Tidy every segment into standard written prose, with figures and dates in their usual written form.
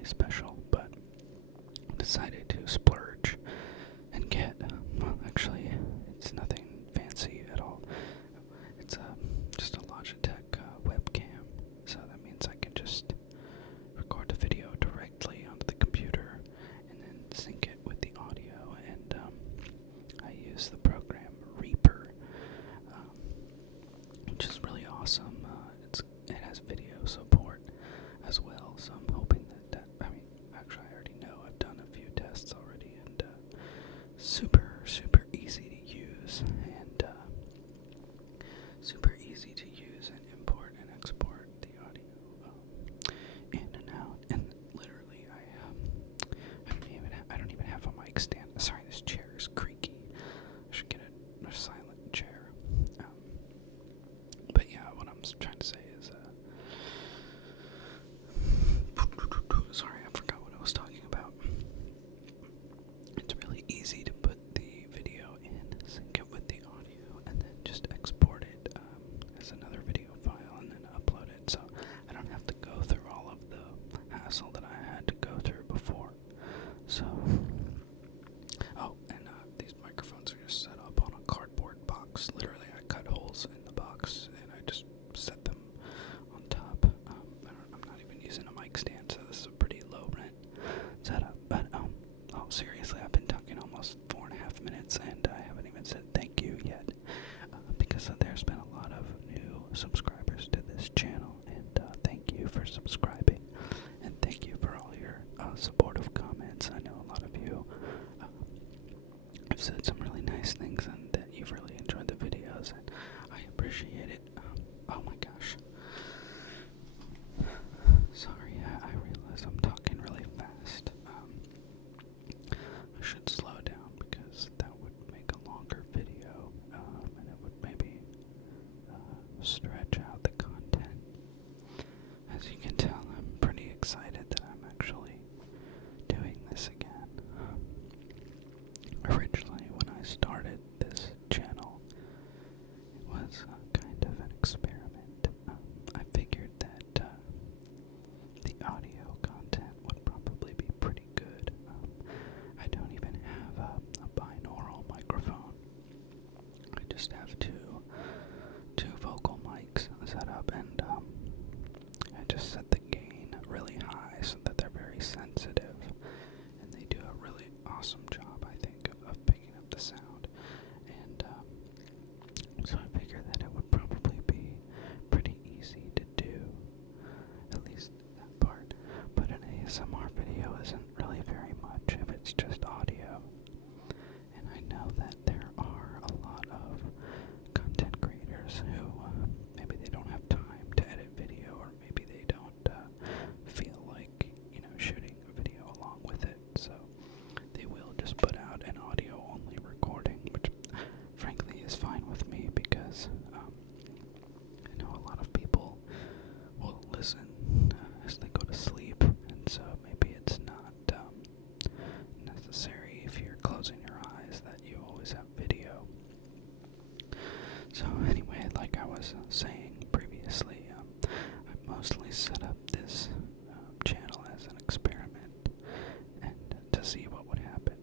really special, but decided to splurge and get, well, actually, it's nothing fancy at all. It's just a Logitech webcam, so that means I can just record the video directly onto the computer and then sync it with the audio, and I use the program Reaper, which is really awesome. It has video support as well, so I'm hoping that actually I already know, I've done a few tests already, and super easy to use, and super easy to use and import and export the audio in and out. And literally, I don't even have a mic stand. Sorry, this chair is creaky. I should get a silent chair. But yeah, what I'm trying to say is, sorry, I forgot what I was talking about. It's really easy to put the video in, sync it with the audio, and then just export it as another video file and then upload it. So I don't have to go through all of the hassle that I had to go through before. So, oh, and these microphones are just set up on a cardboard box. Literally, I cut holes in the box and I just set them on top. I'm not even using a mic stand, so this is a pretty low rent setup. But oh, seriously, I've been talking almost 4.5 minutes, and I haven't even said thank you yet, because there's been a lot of new subscribers to this channel, and thank you for subscribing, and thank you for all your supportive comments. I know a lot of you have said some really nice things, and that you've really enjoyed the videos, and I appreciate it. Oh my gosh. Sorry, I realize I'm talking really fast. I should slow down because that would make a longer video, and it would maybe stretch out the content. As you can tell, I'm pretty excited that I'm actually doing this again. Originally, when I started this channel, it was kind of an experiment. I figured that the audio content would probably be pretty good. I don't even have a binaural microphone. I just have two vocal mics set up, and I just set the gain really high so that they're very sensitive, and they do a really awesome job, I think, of picking up the sound. And so I figured that it would probably be pretty easy to do, at least that part. But an ASMR video isn't really very much if it's just audio. And I know that there are a lot of content creators who maybe they don't have time to edit video, or maybe they don't feel like, shooting a video along with it. So they will just put out an audio-only recording, which frankly is fine with me, because I know a lot of people will listen as they go to sleep, and so maybe it's not necessary, if you're closing your eyes, that you always have video. So anyway, like I was saying previously, I mostly set up this channel as an experiment, and to see what would happen.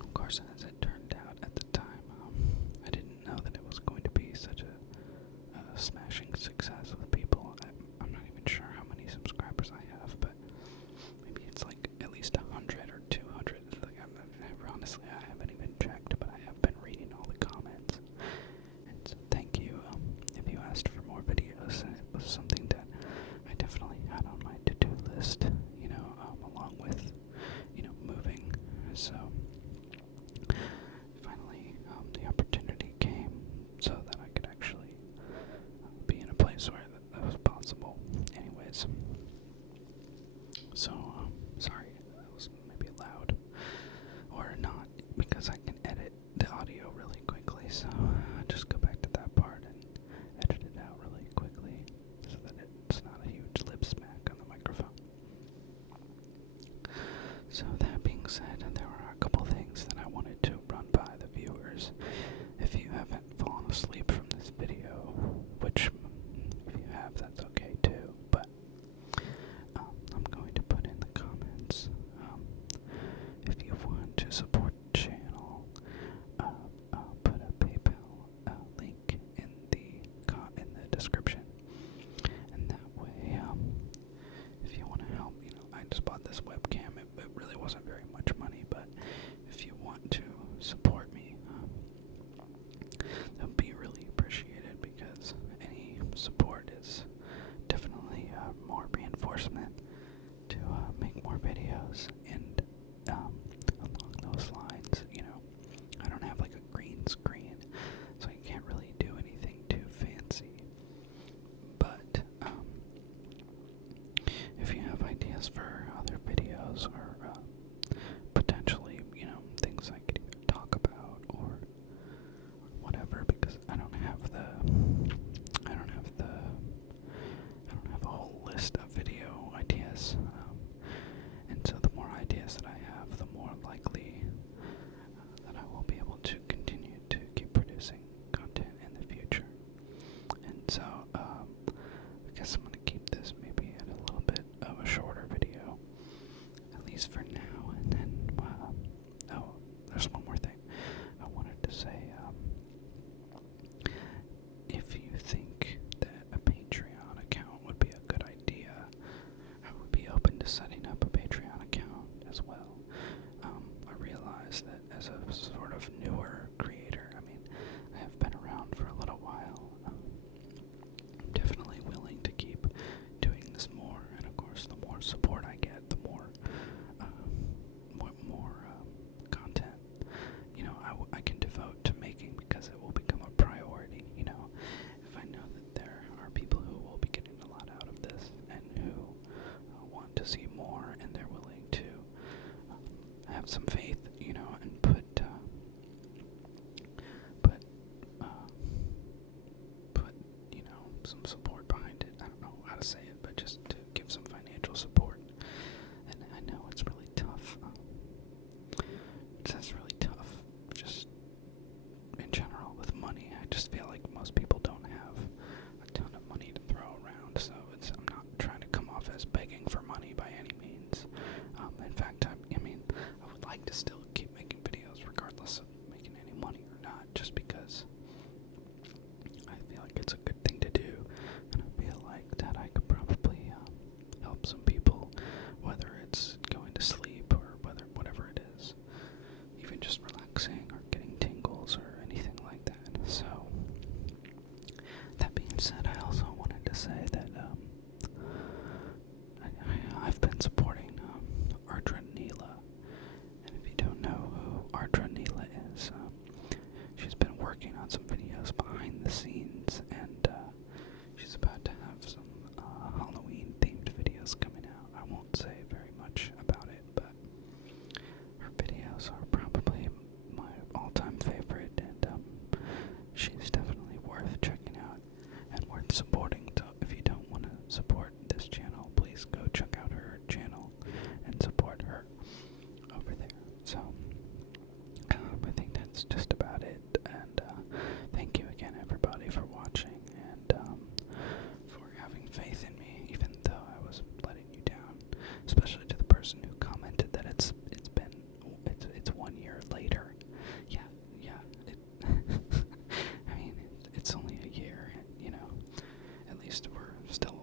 Of course, as it turned out at the time, I didn't know that it was going to be such a smashing success with people. I'm not even sure how many subscribers I have, but maybe it's like at least 100 or 200. Like, honestly, I haven't even checked, but I have been reading all the comments. And so thank you if you asked for more videos. It was something that I definitely had on my to-do list, along with, moving. So finally, the opportunity came so that I could actually be in a place where that was possible. Anyways, so sorry, that was maybe loud, or not, because I can edit the audio really quickly. So just go back to that part and edit it out really quickly, so that it's not a huge lip smack on the microphone. So that being said, there were a couple things that I wanted to run by the viewers. If you haven't fallen asleep from this video, which if you have, that's okay too, but I'm going to put in the support me. That would be really appreciated because any support is definitely more reinforcement to make more videos. And along those lines, I don't have like a green screen, so I can't really do anything too fancy. But if you have ideas for other videos or potentially, things I could either talk about or whatever, because I don't have a whole list of video ideas, and so the more ideas that I have, the more likely that I will be able to continue to keep producing content in the future. And so, I guess I'm gonna keep this maybe at a little bit of a shorter video, at least for now. And then, there's one more thing I wanted to say. If you think that a Patreon account would be a good idea, I would be open to setting up a Patreon account as well. I realize that as a sort of newer creator, I have been around for a little while. I'm definitely willing to keep doing this more, and of course, the more support I get, the more content I can devote to making, because it will become a priority. If I know that there are people who will be getting a lot out of this and who want to see more, and they're willing to have some faith, and put some support behind it. I don't know how to say it, but just to give some financial support. And I know it's really tough. That's really tough, just in general with money. I just feel like most people don't have a ton of money to throw around, so I'm not trying to come off as begging for money by any means. In fact, I would like to still keep making videos regardless of making any money or not, just because I feel like it's a good thing to do, and I feel like that I could probably help some people, whether it's going to sleep or whatever it is, even just relaxing or getting tingles or anything like that. So, that being said, I also wanted to say that I've been supporting Ardra Neela, and if you don't know who Ardra Neela is, she's been working on some videos behind the scenes, and she's about to have some Halloween-themed videos coming out. I won't say very much about it, but her videos are probably my all-time favorite, and she's definitely worth checking out and worth supporting. So if you don't want to support this channel, please go check out her channel and support her over there. So I think that's just about it, and thank you again, everybody, for watching, and for having faith in me, even though I was letting you down, especially to the person who commented that it's 1 year later. Yeah, it's only a year, at least we're still